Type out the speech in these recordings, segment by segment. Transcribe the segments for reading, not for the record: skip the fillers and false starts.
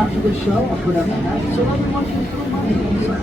after the show, I'll put up a hat so everyone can throw money inside.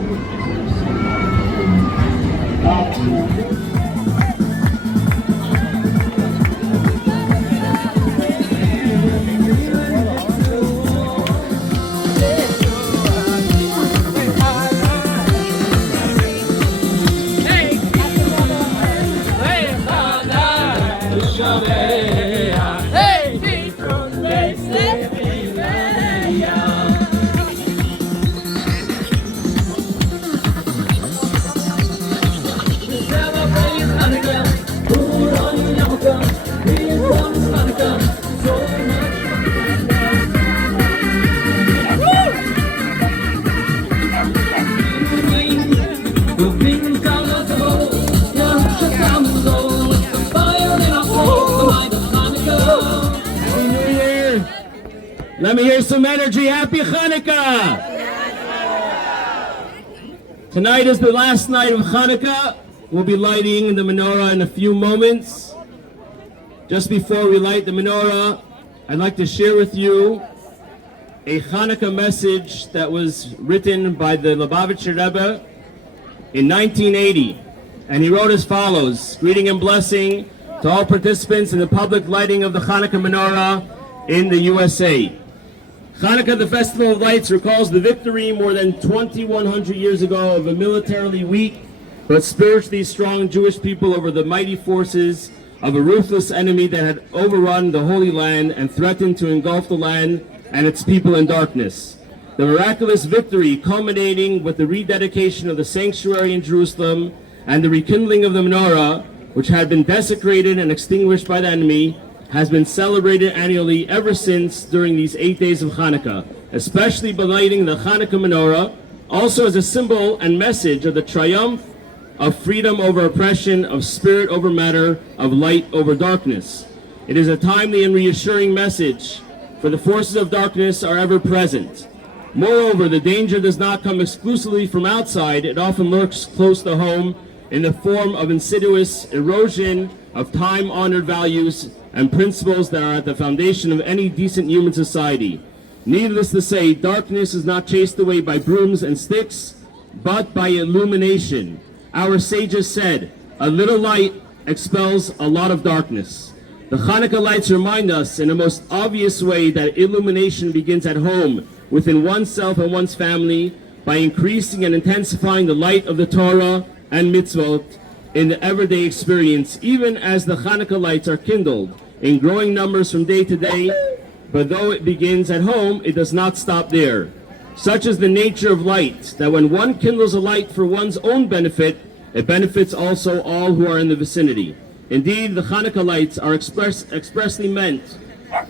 Let me hear some energy. Happy Hanukkah! Tonight is the last night of Hanukkah. We'll be lighting the menorah in a few moments. Just before we light the menorah, I'd like to share with you a Hanukkah message that was written by the Lubavitcher Rebbe in 1980. And he wrote as follows: greeting and blessing to all participants in the public lighting of the Hanukkah menorah in the USA. Hanukkah, the Festival of Lights, recalls the victory more than 2,100 years ago of a militarily weak but spiritually strong Jewish people over the mighty forces of a ruthless enemy that had overrun the Holy Land and threatened to engulf the land and its people in darkness. The miraculous victory, culminating with the rededication of the sanctuary in Jerusalem and the rekindling of the menorah, which had been desecrated and extinguished by the enemy, has been celebrated annually ever since during these 8 days of Hanukkah, especially by lighting the Hanukkah menorah, also as a symbol and message of the triumph of freedom over oppression, of spirit over matter, of light over darkness. It is a timely and reassuring message, for the forces of darkness are ever present. Moreover, the danger does not come exclusively from outside. It often lurks close to home in the form of insidious erosion of time-honored values and principles that are at the foundation of any decent human society. Needless to say, darkness is not chased away by brooms and sticks, but by illumination. Our sages said, a little light expels a lot of darkness. The Hanukkah lights remind us in a most obvious way that illumination begins at home, within oneself and one's family, by increasing and intensifying the light of the Torah and mitzvot in the everyday experience, even as the Hanukkah lights are kindled in growing numbers from day to day. But though it begins at home, it does not stop there. Such is the nature of light, that when one kindles a light for one's own benefit, it benefits also all who are in the vicinity. Indeed, the Hanukkah lights are expressly meant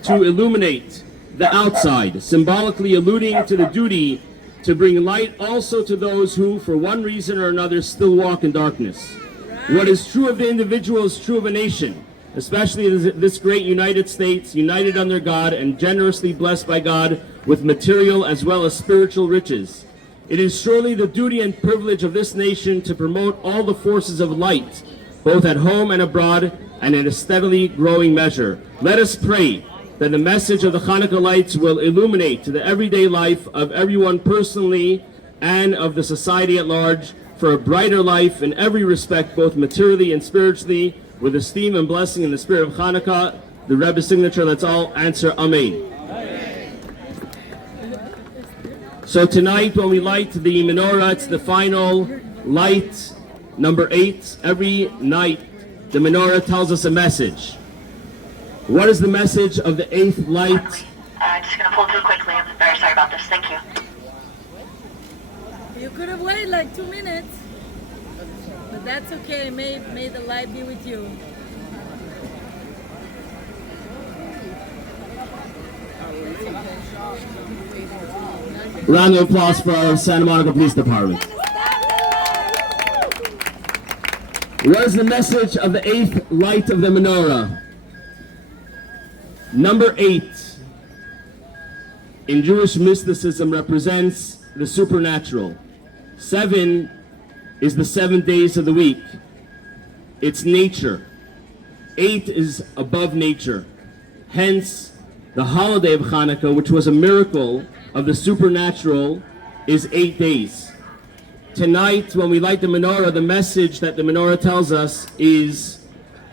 to illuminate the outside, symbolically alluding to the duty to bring light also to those who, for one reason or another, still walk in darkness. What is true of the individual is true of a nation, especially this great United States, united under God and generously blessed by God with material as well as spiritual riches. It is surely the duty and privilege of this nation to promote all the forces of light, both at home and abroad, and in a steadily growing measure. Let us pray that the message of the Hanukkah lights will illuminate the everyday life of everyone personally and of the society at large for a brighter life in every respect, both materially and spiritually, with esteem and blessing in the spirit of Hanukkah. The Rebbe's signature, let's all answer Amen. So tonight when we light the menorah, it's the final light, number 8. Every night the menorah tells us a message. What is the message of the 8th light? I'm just going to pull through quickly. I'm very sorry about this. Thank you. You could have waited like 2 minutes. But that's okay. May the light be with you. Round of applause for our Santa Monica Police Department. What is the message of the 8th light of the menorah? Number 8 in Jewish mysticism represents the supernatural. 7 is the 7 days of the week. It's nature. 8 is above nature. Hence, the holiday of Hanukkah, which was a miracle of the supernatural is 8 days. Tonight, when we light the menorah, the message that the menorah tells us is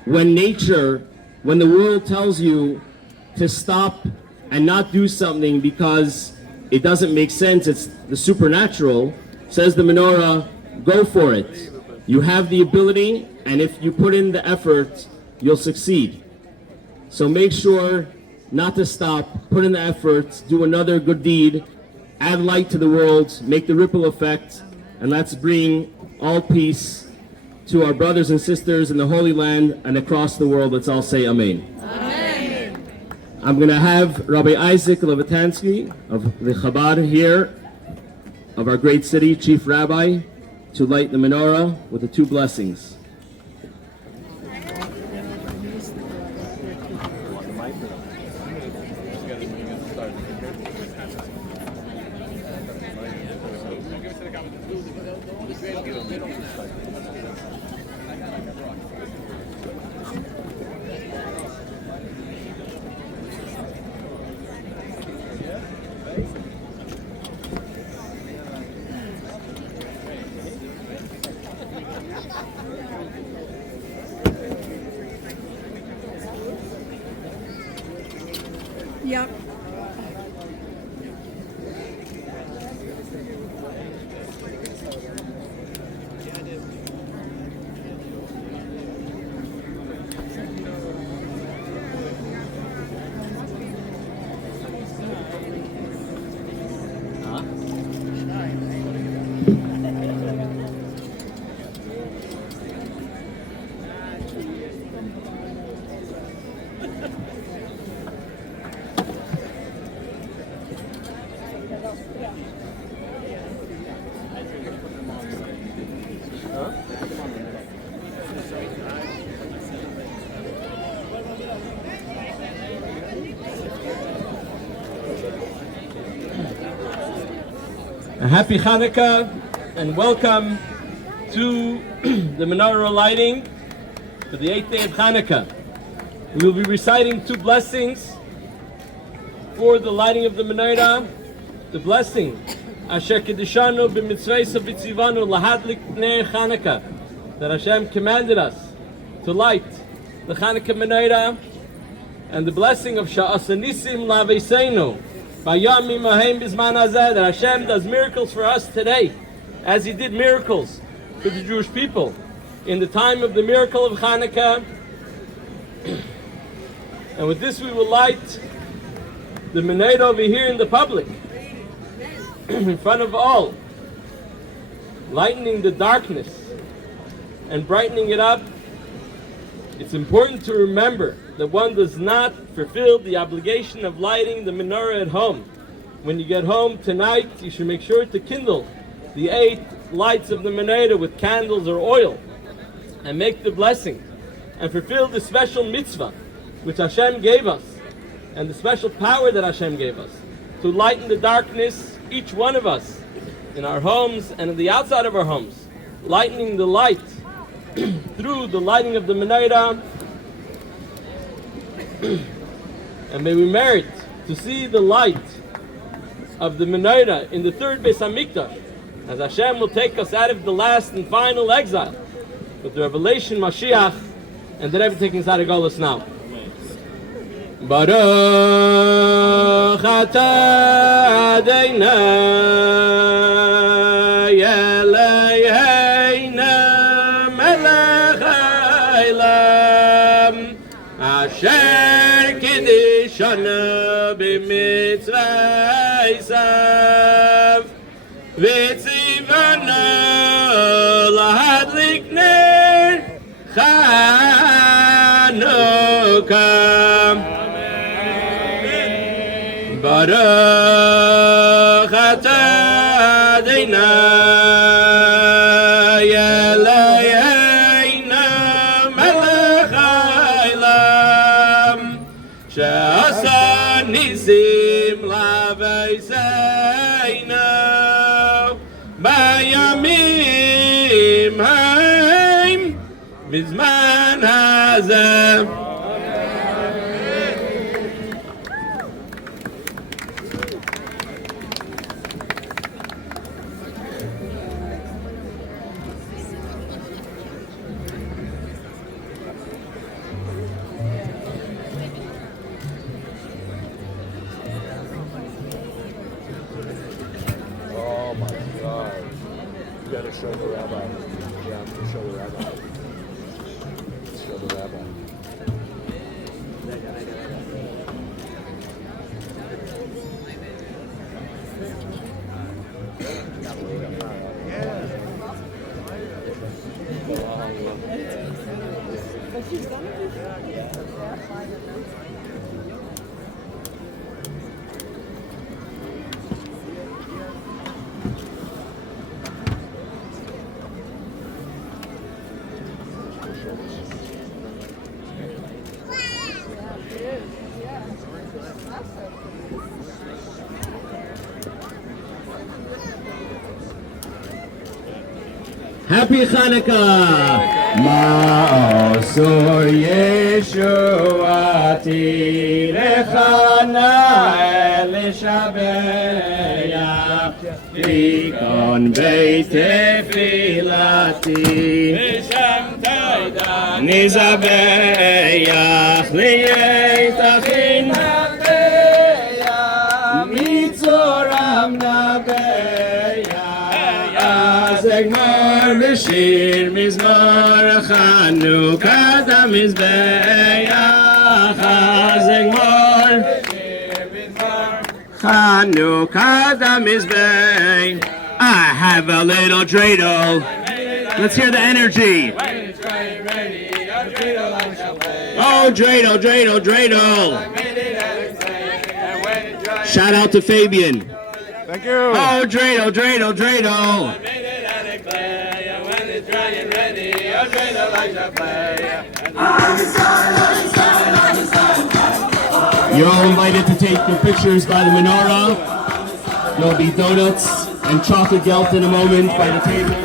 when the world tells you to stop and not do something because it doesn't make sense, it's the supernatural, says the menorah, go for it. You have the ability, and if you put in the effort, you'll succeed. So make sure not to stop, put in the effort, do another good deed, add light to the world, make the ripple effect, and let's bring all peace to our brothers and sisters in the Holy Land and across the world. Let's all say Amen. Amen. I'm going to have Rabbi Levitansky of the Chabad here, of our great city, Chief Rabbi, to light the menorah with the 2 blessings. Yep. A happy Hanukkah and welcome to the menorah lighting for the 8th day of Hanukkah. We will be reciting 2 blessings for the lighting of the menorah. The blessing, Asher Kedishanu b'mitzvaysa b'tzivanu lahadlik ner Hanukkah, that Hashem commanded us to light the Hanukkah menorah, and the blessing of Sha'asanisim laveseinu, that Hashem does miracles for us today, as He did miracles for the Jewish people in the time of the miracle of Hanukkah. And with this we will light the menorah over here in the public, in front of all, lightening the darkness and brightening it up. It's important to remember that one does not fulfill the obligation of lighting the menorah at home. When you get home tonight, you should make sure to kindle the 8 lights of the menorah with candles or oil and make the blessing and fulfill the special mitzvah which Hashem gave us and the special power that Hashem gave us to lighten the darkness, each one of us, in our homes and in the outside of our homes, lightening the light through the lighting of the menorah. And may we merit to see the light of the menorah in the 3rd Beis HaMikdash, as Hashem will take us out of the last and final exile with the revelation Mashiach, and the Rebbe taking us out of Golus now. Baruch atah Adonai Eloheinu melech haolam asher kiddushanu b'mitzvaysav v'tzivanu lahadlik ner Hanukkah. Baruch atah Adonai Eloheinu melech haolam she'asa nisim laveseinu bayamim haim bizman hazeh. show the rabbi. Yeah, I'm gonna show the rabbi. Show the rabbi. Happy Hanukkah! Ma'asor Yeshuati Lechana Elishabeya Bikon Beit Tefilati Nizabeya Liyetachin Mitzoram Nabeya Azegmar B'shir Mizmor Chanukah Mizbeach Azegmor Chanukah Mizbeach. I have a little dreidel. Let's hear the energy. Oh, dreidel, dreidel, dreidel. Shout out to Fabian. Thank you. Oh, dreidel, dreidel, dreidel. You're all invited to take your pictures by the menorah. There'll be donuts and chocolate gelt in a moment by the table.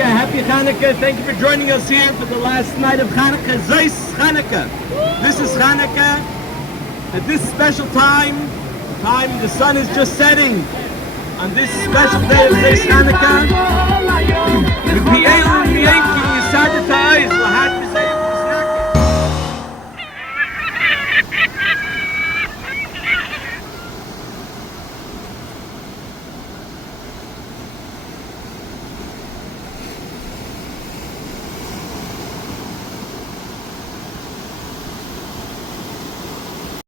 Happy Hanukkah. Thank you for joining us here for the last night of Hanukkah. Zeis Hanukkah. This is Hanukkah. At this special time the sun is just setting. On this special day of Zeis Hanukkah,